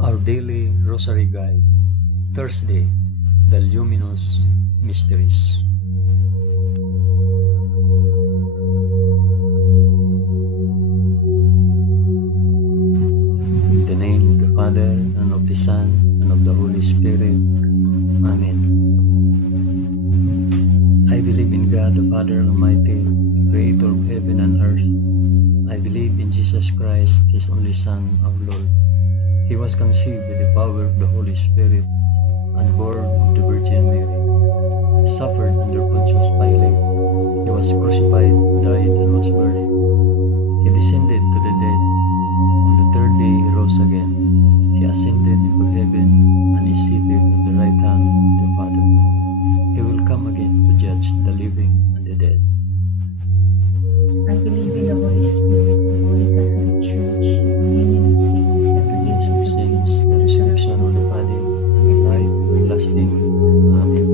Our Daily Rosary Guide, Thursday, the Luminous Mysteries. In the name of the Father, and of the Son, and of the Holy Spirit. Amen. I believe in God the Father Almighty, Creator of heaven and earth. I believe in Jesus Christ, His only Son, our Lord. He was conceived by the power of the Holy Spirit and born of the Virgin Mary. Suffered under Pontius Pilate. He was crucified, died, and was buried. He descended to the dead. On the third day he rose again. He ascended into heaven and is seated at the right hand of the Father. He will come again to judge the living and the dead. I believe in the Holy Spirit, the Holy Catholic Church, the communion of saints, the forgiveness of sins, the resurrection of the body, and the life everlasting. Amen.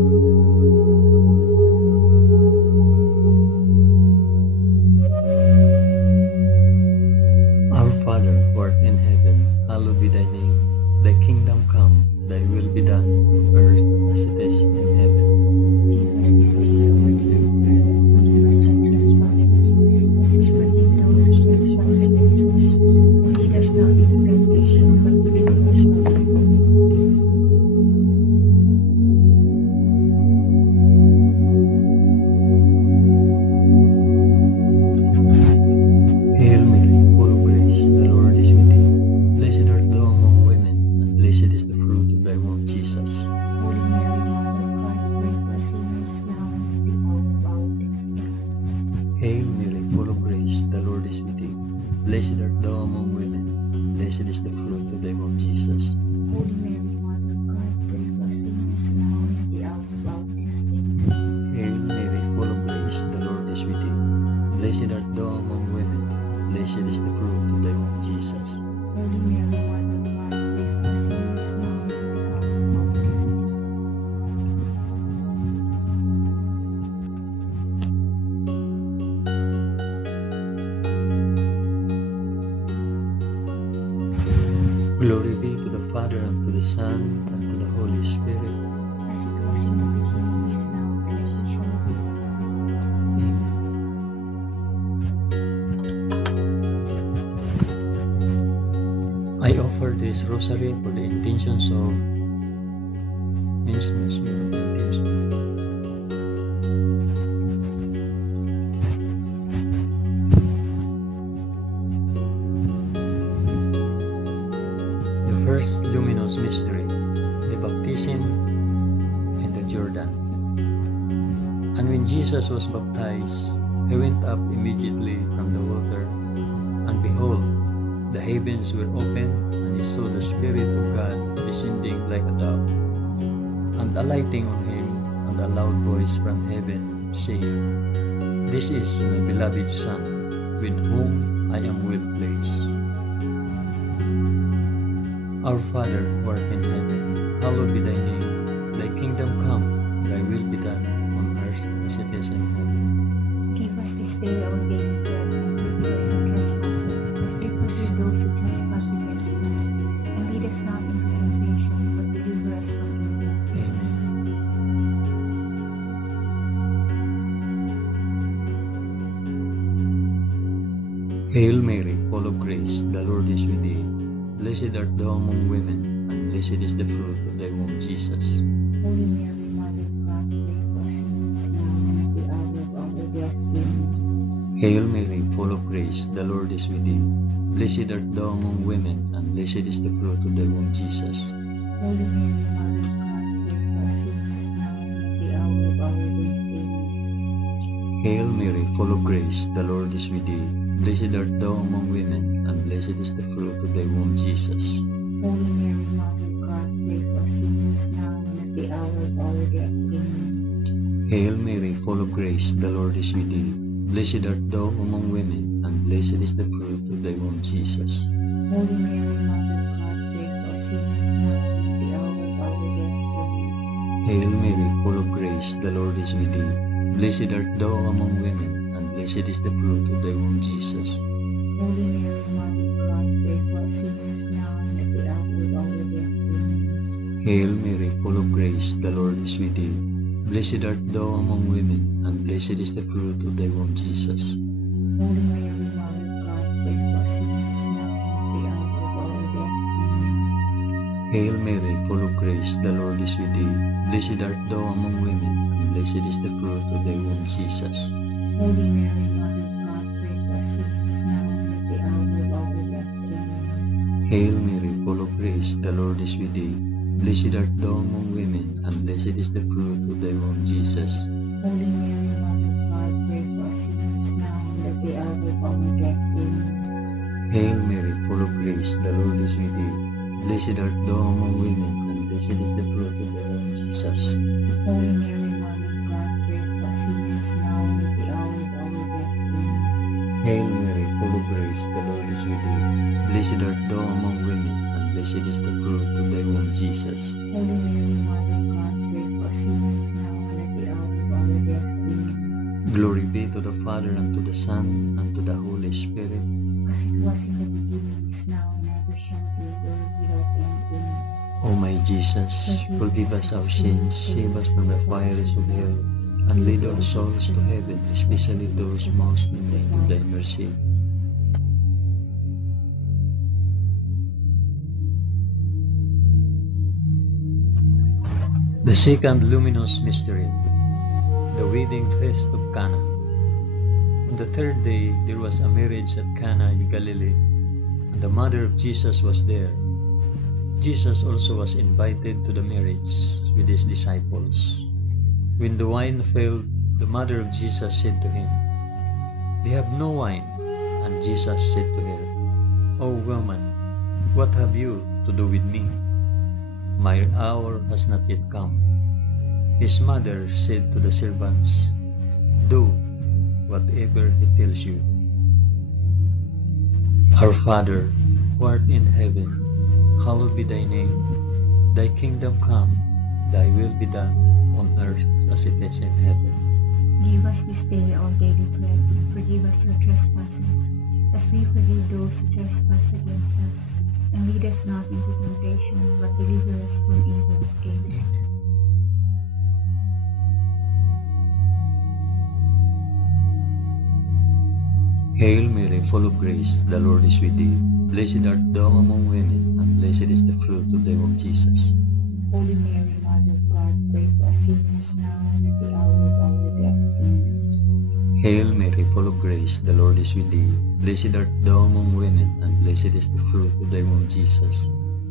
Our Father, who art in heaven, hallowed be thy name. Thy kingdom come, thy will be done, on earth as it is in heaven. Give us this day our daily bread, and forgive us our trespasses, as we forgive those who trespass against us. And lead us not into temptation, but deliver us from evil. Hail Mary, full of grace, the Lord is with thee. Blessed art thou among women, and blessed is the fruit of thy womb, Jesus. Holy Mary, Mother of God, pray for us sinners now and at the hour of our death. Amen. Hail Mary, full of grace, the Lord is with thee. Blessed art thou among women, and blessed is the fruit of thy womb, Jesus. Holy Mary, Mother of God, pray for us sinners now and at the hour of our death. Amen. Hail Mary, full of grace, the Lord is with thee. Blessed art thou among women, and blessed is the fruit of thy womb, Jesus. Holy Mary, Mother of God, pray for us sinners now and at the hour of our death. Glory be to the Father, and to the Son, and to the Holy Spirit. As it was in the beginning, is now, and ever shall be. Amen. I offer this rosary for the intentions of The first luminous mystery, the baptism in the Jordan. And when Jesus was baptized, he went up immediately from the water, and behold, the heavens were opened, and he saw the Spirit of God descending like a dove, and alighting on him, and a loud voice from heaven, saying, This is my beloved Son, with whom I am well pleased. Our Father, who art in heaven, hallowed be thy name. Thy kingdom come, thy will be done, on earth as it is in heaven. Give us this day our daily bread, and forgive us our trespasses, as we forgive those who trespass against us. And lead us not into temptation, but deliver us from evil. Amen. Hail Mary, full of grace, the Lord is with thee. Blessed art thou among women, and blessed is the fruit of thy womb, Jesus. Holy Mary, Mother of God, pray for us sinners now and at the hour of our death. Amen. Hail Mary, full of grace, the Lord is with thee. Blessed art thou among women, and blessed is the fruit of thy womb, Jesus. Holy Mary, Mother of God, pray for us sinners now and at the hour of our death. Amen. Hail Mary, full of grace, the Lord is with thee. Blessed art thou among women, and blessed is the fruit of thy womb, Jesus. Holy Mary, Mother of God, pray for us sinners now and at the hour of our death. Amen. Hail Mary, full of grace, the Lord is with thee. Blessed art thou among women, and blessed is the fruit of thy womb, Jesus. Holy Mary, Mother of God, pray for us sinners now and at the hour of our death. Amen. Hail Mary, full of grace, the Lord is with thee. Blessed art thou among women, and blessed is the fruit of thy womb, Jesus. Holy Mary, Mother of God, pray for us sinners now and at the hour of our Hail Mary, full of grace, the Lord is with thee. Blessed art thou among women, and blessed is the fruit of thy womb, Jesus. Holy Mary, Mother of God, pray for us sinners now and at the hour of our death. Amen. Hail Mary, full of grace, the Lord is with thee. Blessed art thou among women, and blessed is the fruit of thy womb, Jesus. Holy Mary, Mother of God, pray for us sinners now and at the hour of our death. Amen. Hail Mary, full of grace, the Lord is with thee. Blessed art thou among women, and blessed is the fruit of thy womb, Jesus. Holy Mary, Mother of God, pray for us sinners now and at the hour of our death. Amen. Hail Mary, full of grace, the Lord is with thee. Blessed art thou among women, and blessed is the fruit of thy womb, Jesus. Holy Mary, Mother of God, pray for us sinners now and at the hour of our death. Amen. Hail Mary, full of grace, the Lord is with thee. Blessed art thou among women, and blessed is the fruit of thy womb, Jesus. Holy Mary, Mother of God, pray for us sinners now and at the hour of our death. Amen. Glory be to the Father, and to the Son, and to the Holy Spirit. As it was in the beginning, is now, and ever shall be, world without end. Amen. O my Jesus, forgive us our sins, save us from the fires of hell, and lead all souls to heaven, especially those most in need of thy mercy. The second luminous mystery, the wedding feast of Cana. On the third day there was a marriage at Cana in Galilee, and the mother of Jesus was there. Jesus also was invited to the marriage with his disciples. When the wine failed, the mother of Jesus said to him, "They have no wine." And Jesus said to her, "O woman, what have you to do with me? My hour has not yet come." His mother said to the servants, "Do whatever he tells you." Our Father, who art in heaven, hallowed be thy name. Thy kingdom come, thy will be done, on earth as it is in heaven. Give us this day our daily bread, and forgive us our trespasses, as we forgive those who trespass against us. And lead us not into temptation, but deliver us from evil. Amen. Hail Mary, full of grace, the Lord is with thee. Blessed art thou among women, and blessed is the fruit of thy womb, Jesus. Holy Mary, Mother of God, pray for us sinners now and at the hour of our death. Amen. Hail Mary, full of grace, the Lord is with thee. Blessed art thou among women, and blessed is the fruit of thy womb, Jesus.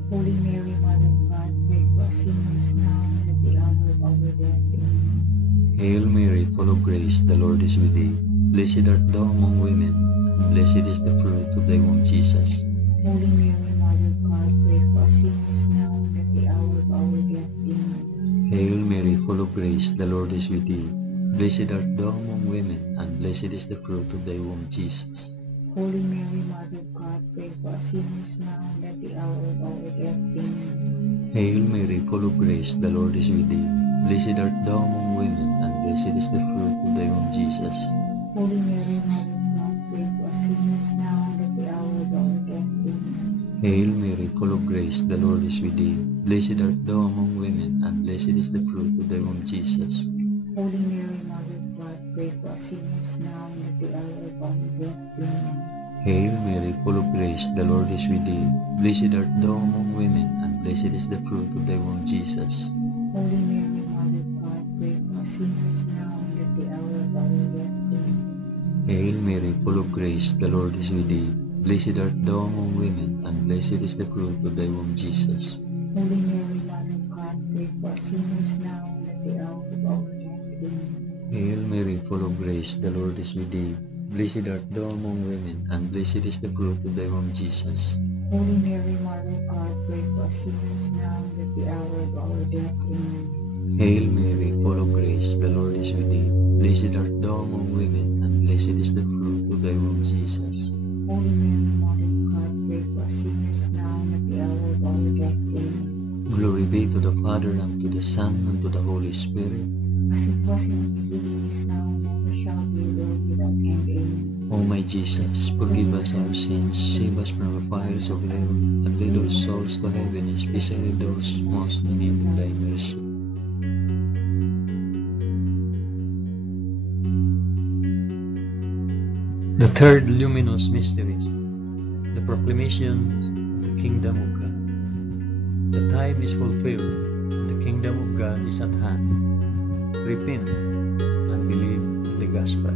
Holy Mary, Mother of God, pray for us sinners now and at the hour of our death. Amen. Hail Mary, full of grace, the Lord is with thee. Blessed art thou among women, and blessed is the fruit of thy womb, Jesus. Holy Mary, Mother of God, pray for us sinners now and at the hour of our death. Amen. Hail Mary, full of grace, the Lord is with thee. Blessed art thou among women, and blessed is the fruit of thy womb, Jesus. Holy Mary, Mother of God, pray for us sinners now and at the hour of our death. Amen. Hail Mary, full of grace, the Lord is with thee. Blessed art thou among women, and blessed is the fruit of thy womb, Jesus. Holy Mary, Mother of God, pray for us sinners now and at the hour of our death. Amen. Hail Mary, full of grace, the Lord is with thee. Blessed art thou among women, and blessed is the fruit of thy womb, Jesus. Holy Mary, Mother of God, pray for us sinners now and at the hour of our death. Amen. Hail Mary, full of grace, the Lord is with thee. Blessed art thou among women, and blessed is the fruit of thy womb, Jesus. Holy Mary, Mother of God, pray for us sinners now and at the hour of our death. Amen. Hail Mary, full of grace, the Lord is with thee. Blessed art thou among women, and blessed is the fruit of thy womb, Jesus. Holy Mary, Mother of God, pray for us sinners now and at the hour of our death. Amen. Hail Mary, full of grace, the Lord is with thee. Blessed art thou among women, and blessed is the fruit of thy womb, Jesus. Holy Mary, Mother of God, pray for us sinners now and at the hour of our death. Amen. Hail Mary, full of grace, the Lord is with thee. Blessed art thou among women, and blessed is the fruit of thy womb, Jesus. Holy Mary, Mother of God, pray for us sinners now and at the hour of our death. Amen. Glory be to the Father, and to the Son, and to the Holy Spirit. As it was in the beginning, is now, and ever shall be, world without end. Amen. O my Jesus, forgive us our sins, save us from the fires of hell, and lead all souls to heaven, especially those most in need of thy mercy. The third luminous mystery, the proclamation of the kingdom of God. The time is fulfilled, and the kingdom of God is at hand. Repent and believe in the gospel.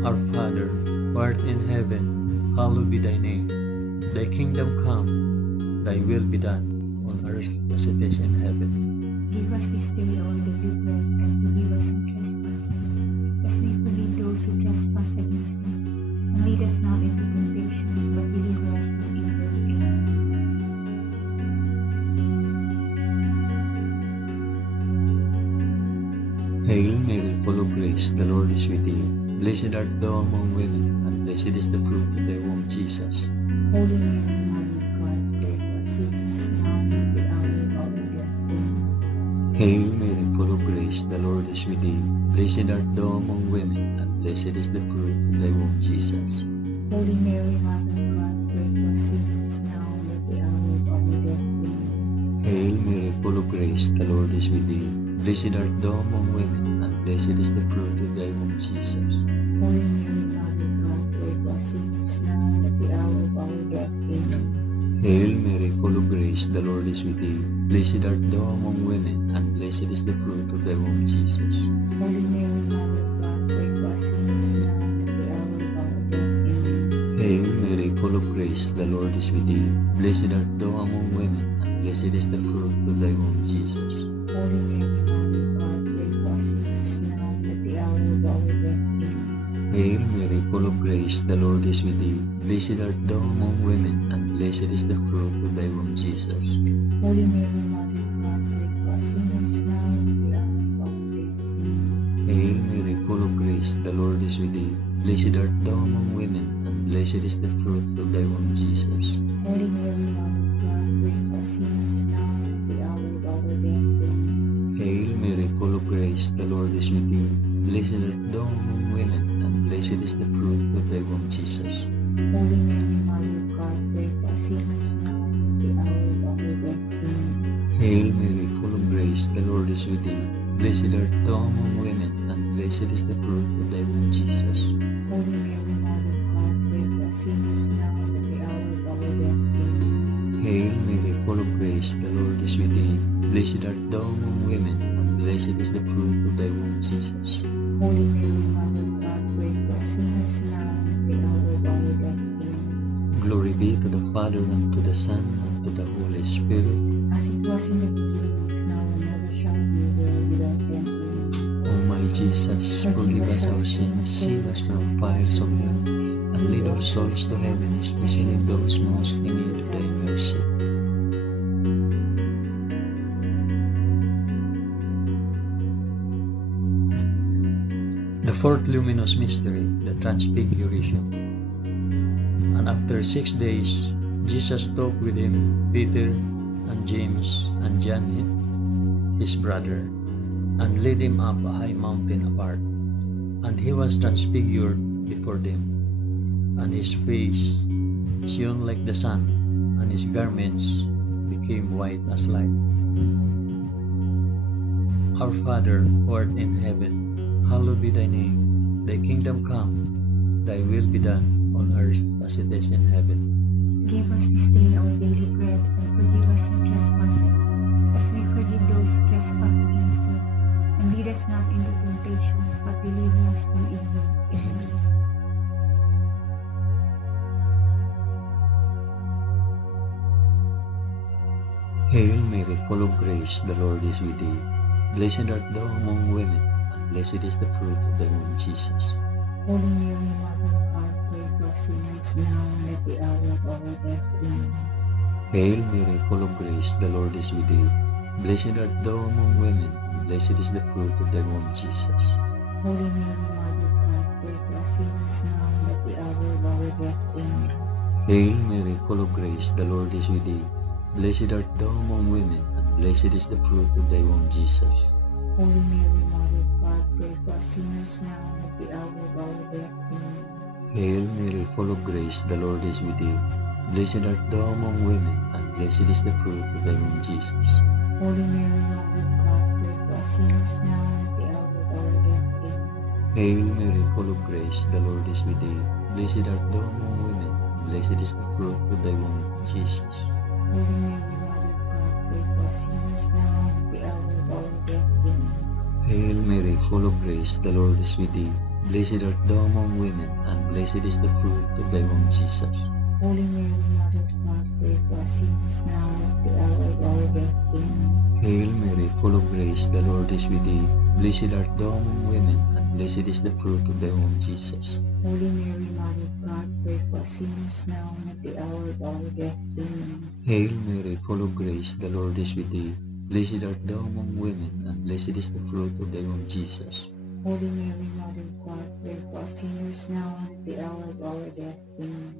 Our Father, who art in heaven, hallowed be thy name. Thy kingdom come, thy will be done, on earth as it is in heaven. Give us this day our daily bread, and forgive us our trespasses, as we forgive those who trespass against us. And lead us not into temptation, but deliver us from evil. Amen. Hail Mary, full of grace, the Lord is with thee. Blessed art thou among women, and blessed is the fruit of thy womb, Jesus. Holy Mary, Mother of God, pray for us sinners, now and at the hour of our death. Amen. Hail Mary, full of grace, the Lord is with thee. Blessed art thou among women, and blessed is the fruit of thy womb, Jesus. Holy Mary, Mother of God, pray for us sinners, now and at the hour of our death. Amen. Hail Mary, full of grace, the Lord is with thee. Blessed art thou among women, and blessed is the fruit of thy womb, Jesus. Holy Mary, Mother of God, pray for us sinners, now and at the hour of our death. Amen. Hail Mary, full of grace, the Lord is with thee. Blessed art thou among women, and blessed is the fruit of thy womb, Jesus. Holy Mary, Mother of God, pray for us sinners, now and at the hour of our death. Amen. Hail Mary, full of grace, the Lord is with thee. Blessed art thou among women, and blessed is the fruit of thy womb, Jesus. Holy Mary, Mother of God, pray for us sinners, now and at the hour of our death. Amen. Hail Mary, full of grace, the Lord is with thee. Blessed art thou among women, and blessed is the fruit of thy womb, Jesus. Holy Mary, Mother of God, pray for us sinners, now and at the hour of our death. Amen. Hail Mary, full of grace, the Lord is with thee. Blessed art thou among women, and blessed is the fruit of thy womb, Jesus. Holy Mary, Mother of God, pray for us sinners, now and at the hour of our death. Amen. Hail Mary, full of grace, the Lord is with thee. Blessed art thou among women, and blessed is the fruit of thy womb, Jesus. Holy Mary, Mother of God, pray for us sinners, now and at the hour of our death. Amen. Hail Mary, full of grace, the Lord is with thee. Blessed art thou among women, and blessed is the fruit of thy womb, Jesus. Holy Mary, Mother of God, pray for us sinners, now and at the hour of our death. Amen. Hail Mary, full of grace, the Lord is with thee. Blessed art thou among women, and blessed is the fruit of thy womb, Jesus. Holy Mary, Mother of God, pray for us sinners, now and at the hour of our death. Amen. Glory be to the Father, and to the Son, and to the Holy Spirit. As it was in the beginning, is now, and ever shall be, world without end. Amen. O my Jesus, forgive us our sins, save us from the fires of hell, and lead all souls to heaven, especially those most in need of thy mercy. The fourth luminous mystery, the Transfiguration. And after 6 days, Jesus took with him Peter and James and John his brother, and led him up a high mountain apart. And he was transfigured before them, and his face shone like the sun, and his garments became white as light. Our Father, who art in heaven, hallowed be thy name. Thy kingdom come, thy will be done, on earth as it is in heaven. Give us this day our daily bread, and forgive us our trespasses, as we forgive those who trespass against us. And lead us not into temptation, but deliver us from evil. Amen. Hail Mary, full of grace, the Lord is with thee. Blessed art thou among women, and blessed is the fruit of thy womb, Jesus. Holy Mary, Mother of God, pray for us sinners, now and at the hour of our death. Amen. Hail Mary, full of grace, the Lord is with thee. Blessed art thou among women, and blessed is the fruit of thy womb, Jesus. Holy Mary, Mother of God, pray for us sinners, now and at the hour of our death. Amen. Hail Mary, full of grace, the Lord is with thee. Blessed art thou among women, and blessed is the fruit of thy womb, Jesus. Holy Mary, Mother of God, pray for us sinners now and at the hour of our death. Amen. Hail Mary, full of grace, the Lord is with thee. Blessed art thou among women, and blessed is the fruit of thy womb, Jesus. Holy Mary, Mother of God, pray for us sinners now and at the hour of our death. Amen. Hail Mary, full of grace, the Lord is with thee. Blessed art thou among women, and blessed is the fruit of thy womb, Jesus. Holy Mary, Mother of God, pray for us sinners now and at the hour of our death. Amen. Hail Mary, full of grace, the Lord is with thee. Blessed art thou among women, and blessed is the fruit of thy womb, Jesus. Holy Mary, Mother of God, pray for us sinners now and at the hour of our death. Amen. Hail Mary, full of grace, the Lord is with thee. Blessed art thou among women, and blessed is the fruit of thy womb, Jesus. Holy Mary, Mother of God, pray for us sinners now and at the hour of our death. Amen. Hail Mary, full of grace, the Lord is with thee. Blessed art thou among women, and blessed is the fruit of thy womb, Jesus. Holy Mary, Mother of God, pray for us sinners now and at the hour of our death. Amen.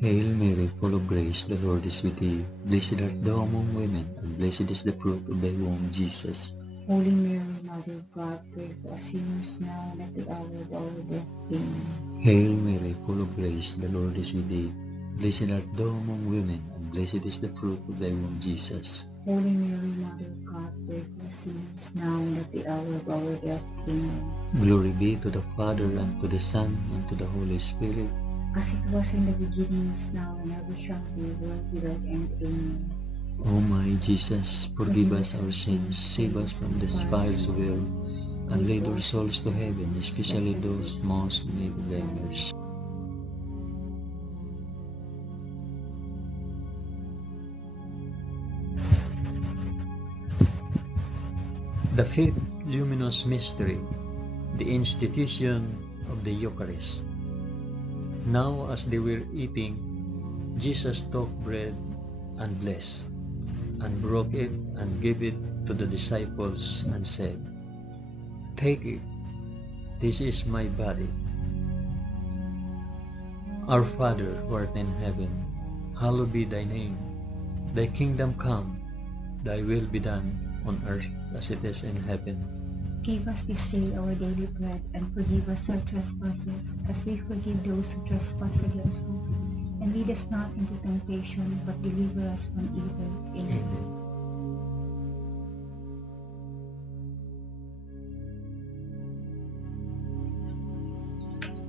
Hail Mary, full of grace, the Lord is with thee. Blessed art thou among women, and blessed is the fruit of thy womb, Jesus. Holy Mary, Mother of God, pray for us sinners now and at the hour of our death. Amen. Hail Mary, full of grace, the Lord is with thee. Blessed art thou among women, and blessed is the fruit of thy womb, Jesus. Holy Mary, Mother of God, pray for us sinners now and at the hour of our death. Amen. Glory be to the Father, and to the Son, and to the Holy Spirit. As it was in the beginning, is now, and ever shall be, world without end. Amen. O my Jesus, forgive us our sins, save us from the fires of hell, and lead our souls to heaven, especially those most in need of thy mercy. The fifth luminous mystery, the institution of the Eucharist. Now as they were eating, Jesus took bread and blessed, and broke it and gave it to the disciples and said, "Take it, this is my body." Our Father who art in heaven, hallowed be thy name. Thy kingdom come, thy will be done on earth as it is in heaven. Give us this day our daily bread, and forgive us our trespasses, as we forgive those who trespass against us. And lead us not into temptation, but deliver us from evil. Amen.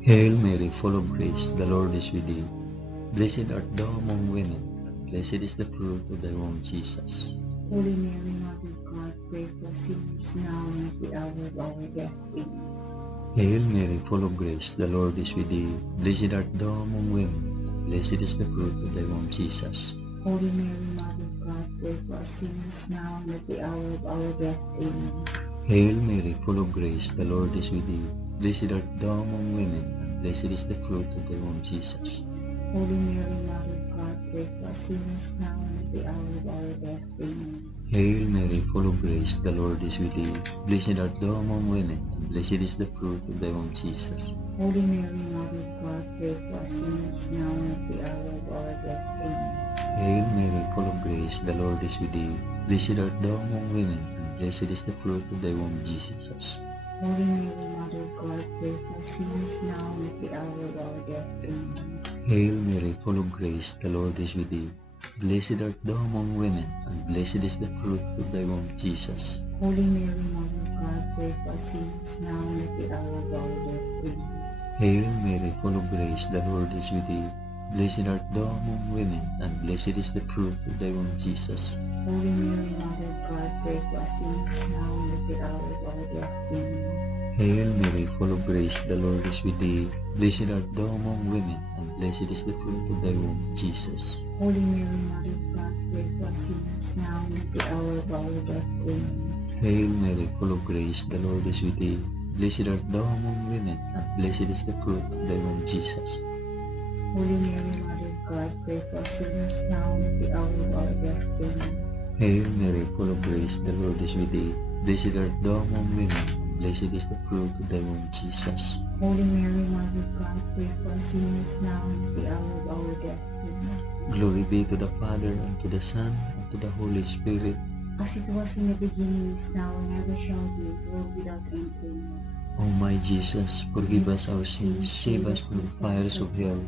Hail Mary, full of grace, the Lord is with thee. Blessed art thou among women, and blessed is the fruit of thy womb, Jesus. Holy Mary, Mother of God, pray for us sinners now and at the hour of our death. Amen. Hail Mary, full of grace, the Lord is with thee. Blessed art thou among women, and blessed is the fruit of thy womb, Jesus. Holy Mary, Mother of God, pray for us sinners now and at the hour of our death. Amen. Hail Mary, full of grace, the Lord is with thee. Blessed art thou among women, and blessed is the fruit of thy womb, Jesus. Holy Mary, Mother of God, pray for us sinners now and at the hour of our death. Amen. Hail Mary, full of grace, the Lord is with thee. Blessed art thou among women, and blessed is the fruit of thy womb, Jesus. Holy Mary, Mother of God, pray for us sinners now and at the hour of our death. Amen. Hail Mary, full of grace, the Lord is with thee. Blessed art thou among women, and blessed is the fruit of thy womb, Jesus. Holy Mary, Mother of God, pray for us sinners now and at the hour of our death. Amen. Hail Mary, full of grace, the Lord is with thee. Blessed art thou among women, and blessed is the fruit of thy womb, Jesus. Holy Mary, Mother of God, pray for us sinners now and at the hour of our death. Amen. Hail Mary, full of grace, the Lord is with thee. Blessed art thou among women, and blessed is the fruit of thy womb, Jesus. Holy Mary, Mother of God, pray for us sinners now and at the hour of our death. Amen. Hail Mary, full of grace, the Lord is with thee. Blessed art thou among women, and blessed is the fruit of thy womb, Jesus. Holy Mary, Mother of God, pray for us sinners now and at the hour of our death. Amen. Hail Mary, full of grace, the Lord is with thee. Blessed art thou among women, and blessed is the fruit of thy womb, Jesus. Holy Mary, Mother of God, pray for us sinners now and at the hour of our death. Amen. Hail Mary, full of grace, the Lord is with thee. Blessed art thou among women, and blessed is the fruit of thy womb, Jesus. Holy Mary, Mother of God, pray for us sinners now and at the hour of our death. Amen. Glory be to the Father, and to the Son, and to the Holy Spirit. As it was in the beginning, is now, and ever shall be, world without end. Amen. O my Jesus, forgive us our sins, save us from the fires of hell,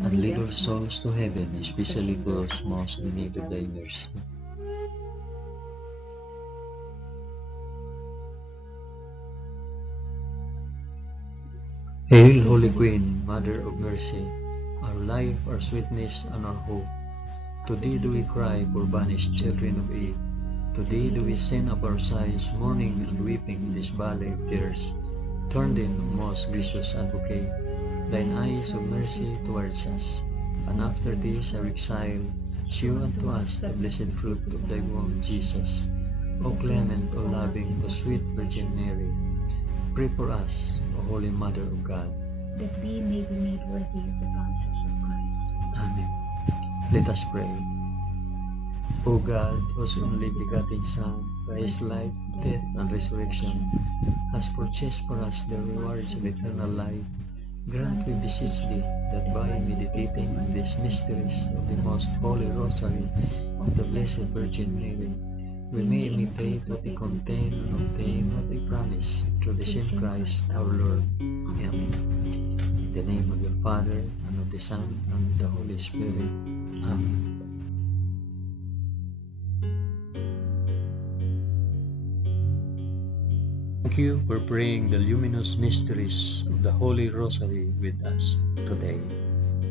and lead our souls to heaven, especially those most in need of thy mercy. Hail, Holy Queen, Mother of Mercy, our life, our sweetness, and our hope. To thee do we cry, poor banished children of Eve. To thee do we send up our sighs, mourning and weeping in this valley of tears. Turn then, O most gracious Advocate, thine eyes of mercy towards us, and after this our exile, shew unto us the blessed fruit of thy womb, Jesus. O clement, O loving, O sweet Virgin Mary, pray for us, O Holy Mother of God, that we may be made worthy of the promises of Christ. Amen. Let us pray. O God, whose only begotten Son, by his life, death, and resurrection, has purchased for us the rewards of eternal life, grant, we beseech thee, that by meditating on these mysteries of the most holy Rosary of the Blessed Virgin Mary, we may imitate what they contain and obtain what they promise, through the same Christ our Lord. Amen. In the name of the Father, and of the Son, and of the Holy Spirit. Amen. Thank you for praying the luminous mysteries of the Holy Rosary with us today.